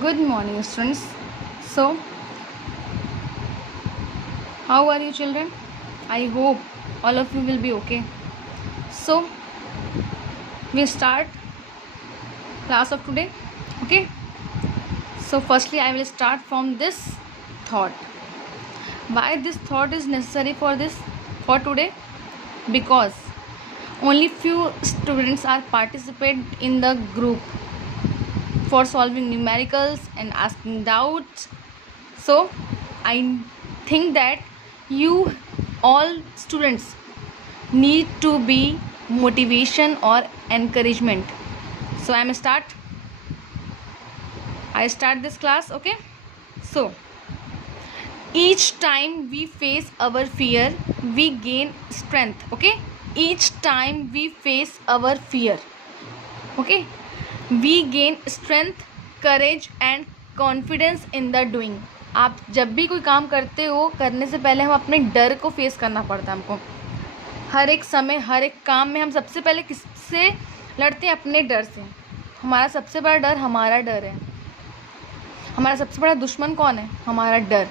Good morning, students. So, how are you, children? I hope all of you will be okay. So, we start class of today. Okay. So, firstly, I will start from this thought. Why this thought is necessary for today? Because only few students are participate in the group for solving numericals and asking doubts. So I think that you all students need to be motivation or encouragement. So I start this class. Okay, so each time we face our fear we gain strength. Okay, each time we face our fear, okay, we gain strength, courage and confidence in the doing. आप जब भी कोई काम करते हो, करने से पहले हम अपने डर को फेस करना पड़ता है हमको। हर एक समय, हर एक काम में हम सबसे पहले किससे लड़ते हैं? अपने डर से। हमारा सबसे बड़ा डर हमारा डर है। हमारा सबसे बड़ा दुश्मन कौन है? हमारा डर।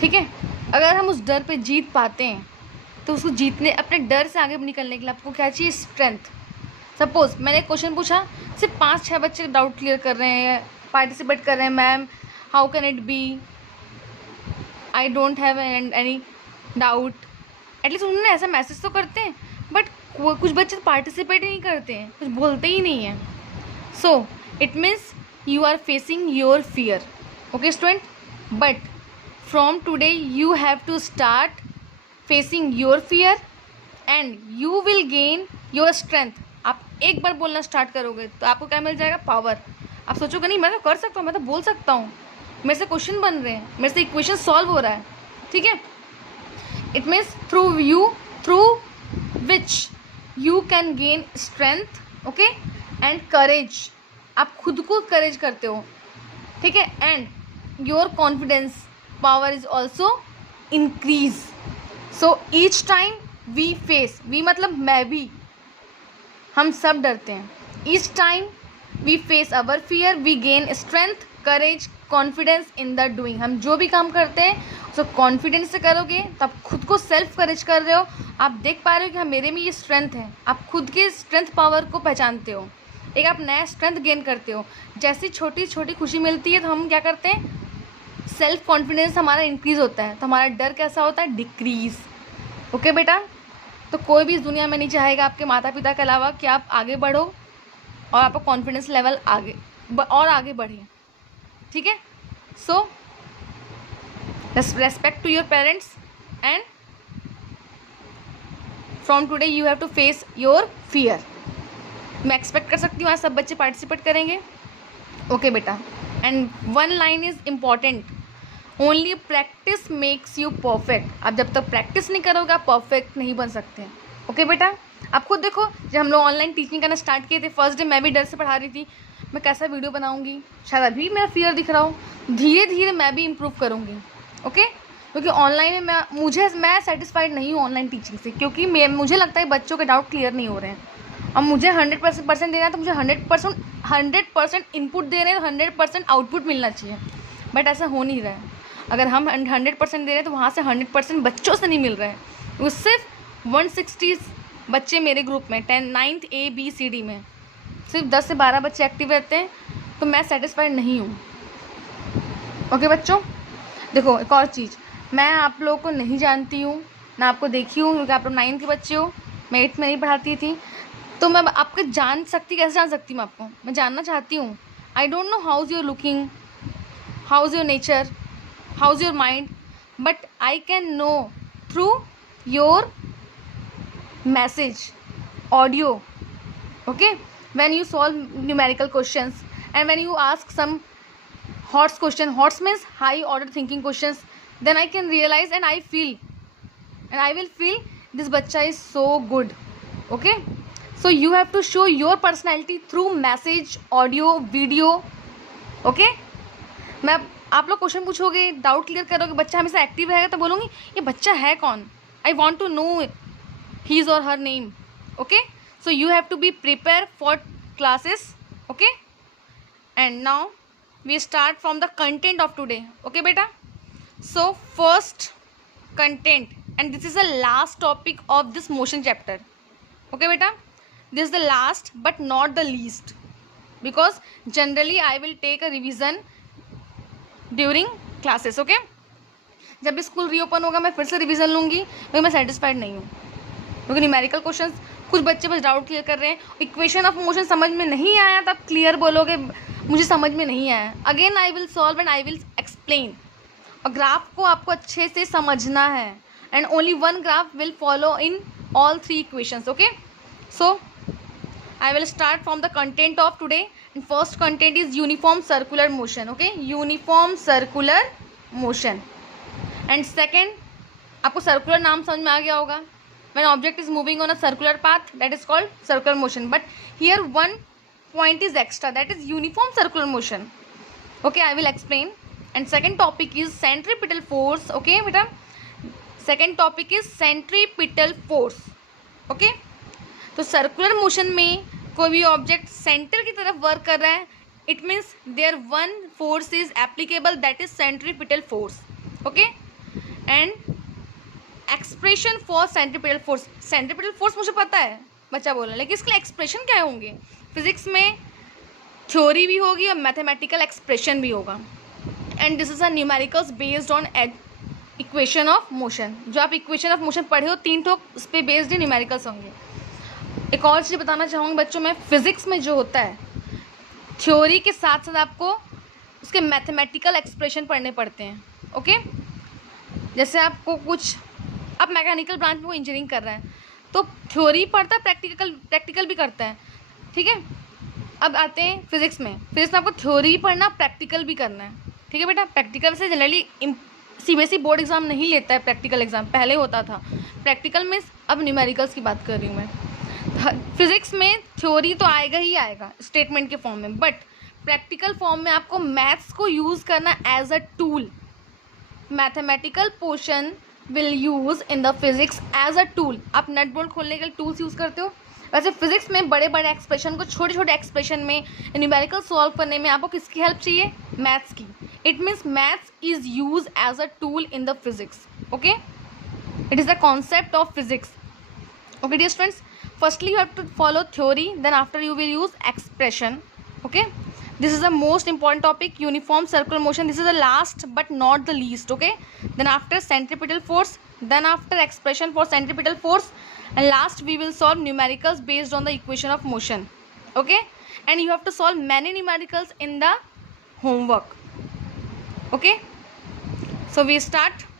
ठीक है, अगर हम उस डर पे जीत पाते हैं तो उसको जीतने, अपने डर से आगे निकलने के लिए आपको क्या चाहिए? स्ट्रेंथ। सपोज मैंने एक क्वेश्चन पूछा, सिर्फ 5-6 बच्चे डाउट क्लियर कर रहे हैं, पार्टिसिपेट कर रहे हैं, ma'am how can it be, I don't have any doubt. At least उन्होंने ऐसा मैसेज तो करते हैं, बट कुछ बच्चे पार्टिसिपेट ही नहीं करते हैं, कुछ बोलते ही नहीं हैं। So it means you are facing your fear. Okay student, but from today you have to start facing your fear and you will gain your strength. आप एक बार बोलना स्टार्ट करोगे तो आपको क्या मिल जाएगा? पावर। आप सोचोगे नहीं मैं तो कर सकता हूँ, मैं तो बोल सकता हूँ, मेरे से क्वेश्चन बन रहे हैं, मेरे से इक्वेशन सॉल्व हो रहा है। ठीक है, it means through which you can gain strength, okay, and courage. आप खुद को करेज करते हो। ठीक है, and your confidence power is also increase. So each time we face, we मतलब मैं भी, हम सब डरते हैं। Each time we face our fear we gain strength, courage, confidence in the doing. हम जो भी काम करते हैं उसको कॉन्फिडेंस से करोगे तो आप खुद को सेल्फ करेज कर रहे हो। आप देख पा रहे हो कि हाँ मेरे में ये स्ट्रेंथ है। आप खुद के स्ट्रेंथ पावर को पहचानते हो, एक आप नया स्ट्रेंथ गेन करते हो। जैसी छोटी छोटी खुशी मिलती है तो हम क्या करते हैं? सेल्फ कॉन्फिडेंस हमारा इंक्रीज़ होता है, तो हमारा डर कैसा होता है? डिक्रीज़। ओके बेटा, तो कोई भी इस दुनिया में नहीं चाहेगा आपके माता पिता के अलावा कि आप आगे बढ़ो और आपका कॉन्फिडेंस लेवल आगे बढ़े। ठीक है, so respect to your parents and from today you have to face your fear. मैं एक्सपेक्ट कर सकती हूँ आज सब बच्चे पार्टिसिपेट करेंगे। ओके बेटा, and one line is important, only practice makes you perfect. आप जब तक प्रैक्टिस नहीं करोगे आप परफेक्ट नहीं बन सकते। ओके बेटा, आप खुद देखो, जब हम लोग ऑनलाइन टीचिंग करना स्टार्ट किए थे, फर्स्ट डे मैं भी डर से पढ़ा रही थी, मैं कैसा वीडियो बनाऊंगी, शायद अभी मेरा फियर दिख रहा हो। धीरे धीरे मैं भी इम्प्रूव करूँगी। ओके, क्योंकि ऑनलाइन में मैं सेटिस्फाइड नहीं हूँ ऑनलाइन टीचिंग से, क्योंकि मुझे लगता है बच्चों के डाउट क्लियर नहीं हो रहे हैं। अब मुझे 100% देना है तो मुझे 100% इनपुट दे रहे हैं, 100% आउटपुट मिलना चाहिए, बट ऐसा हो नहीं रहा है। अगर हम 100% दे रहे हैं तो वहाँ से 100% बच्चों से नहीं मिल रहा है। वो सिर्फ 160 बच्चे मेरे ग्रुप में 9th ABCD में सिर्फ 10 से 12 बच्चे एक्टिव रहते हैं, तो मैं सेटिस्फाइड नहीं हूँ। ओके बच्चों, देखो एक और चीज़, मैं आप लोगों को नहीं जानती हूँ ना आपको देखी हूँ, क्योंकि आप लोग 9th के बच्चे हो, मैं 8th में नहीं पढ़ाती थी, तो मैं आपको कैसे जान सकती हूँ आपको? मैं जानना चाहती हूँ। I don't know how is your looking, how is your nature, how is your mind, but I can know through your message, audio. Okay, when you solve numerical questions and when you ask some HOTS question, HOTS means high order thinking questions, then I can realize and I will feel this बच्चा is so good. Okay, so you have to show your personality through message, audio, video. Okay, मैं आप लोग question पूछोगे, doubt clear करोगे, बच्चा हमेशा active रहेगा तो बोलूँगी ये बच्चा है कौन, I want to know his or her name. Okay, so you have to be prepared for classes. Okay, and now we start from the content of today. Okay beta, so first content, and this is the last topic of this motion chapter. Okay beta, this is the last but not the least, because generally I will take a revision during classes. Okay, जब भी school reopen होगा मैं फिर से revision लूँगी, क्योंकि मैं satisfied नहीं हूँ, क्योंकि न्यूमेरिकल क्वेश्चंस कुछ बच्चे बस डाउट क्लियर कर रहे हैं, इक्वेशन ऑफ मोशन समझ में नहीं आया तब क्लियर बोलोगे मुझे समझ में नहीं आया, again I will solve and I will explain. और ग्राफ को आपको अच्छे से समझना है, and only one graph will follow in all 3 equations. Okay, so I will start from the content of today, and first content is uniform circular motion. Okay, uniform circular motion. And second, आपको circular नाम समझ में आ गया होगा. When object is moving on a circular path, that is called circular motion. But here one point is extra, that is uniform circular motion. Okay, I will explain. And second topic is centripetal force. Okay beta, second topic is centripetal force. Okay, तो circular motion में कोई भी object centre की तरफ work कर रहा है, it means there one force is applicable, that is centripetal force. Okay, and expression for centripetal force. Centripetal force मुझे पता है, बच्चा बोल रहा है, लेकिन इसके लिए एक्सप्रेशन क्या होंगे. फिजिक्स में थ्योरी भी होगी और मैथमेटिकल एक्सप्रेशन भी होगा, and this is a numericals based on equation of motion. जो आप इक्वेशन ऑफ मोशन पढ़े हो 3 ठो उस पर बेस्ड ही न्यूमेरिकल्स होंगे. एक और चीज़ बताना चाहूँगी बच्चों, में फिज़िक्स में जो होता है थ्योरी के साथ साथ आपको उसके मैथमेटिकल एक्सप्रेशन पढ़ने पड़ते हैं. ओके, जैसे आपको कुछ, आप मैकेनिकल ब्रांच में वो इंजीनियरिंग कर रहे हैं तो थ्योरी पढ़ता है, प्रैक्टिकल भी करता है. ठीक है, अब आते हैं फिज़िक्स में आपको थ्योरी पढ़ना, प्रैक्टिकल भी करना है. ठीक है बेटा, प्रैक्टिकल से जनरली CBSE बोर्ड एग्ज़ाम नहीं लेता है प्रैक्टिकल एग्ज़ाम, पहले होता था. प्रैक्टिकल में अब न्यूमेरिकल्स की बात कर रही हूँ मैं. फिज़िक्स में थ्योरी तो आएगा ही आएगा स्टेटमेंट के फॉर्म में, बट प्रैक्टिकल फॉर्म में आपको मैथ्स को यूज़ करना as a tool. Mathematical portion will use in the physics as a tool. आप नट बोल्ट खोलने के लिए टूल्स यूज़ करते हो, वैसे फिज़िक्स में बड़े बड़े एक्सप्रेशन को छोटे छोटे एक्सप्रेशन में, न्यूमेरिकल सॉल्व करने में आपको किसकी हेल्प चाहिए, मैथ्स की. It means maths is use as a tool in the physics. Okay, it is the concept of physics. Okay dear students, firstly you have to follow theory, then after you will use expression. Okay, this is the most important topic, uniform circular motion. This is the last but not the least. Okay, then after centripetal force, then after expression for centripetal force, and last we will solve numericals based on the equation of motion. Okay, and you have to solve many numericals in the homework. Okay, so we start.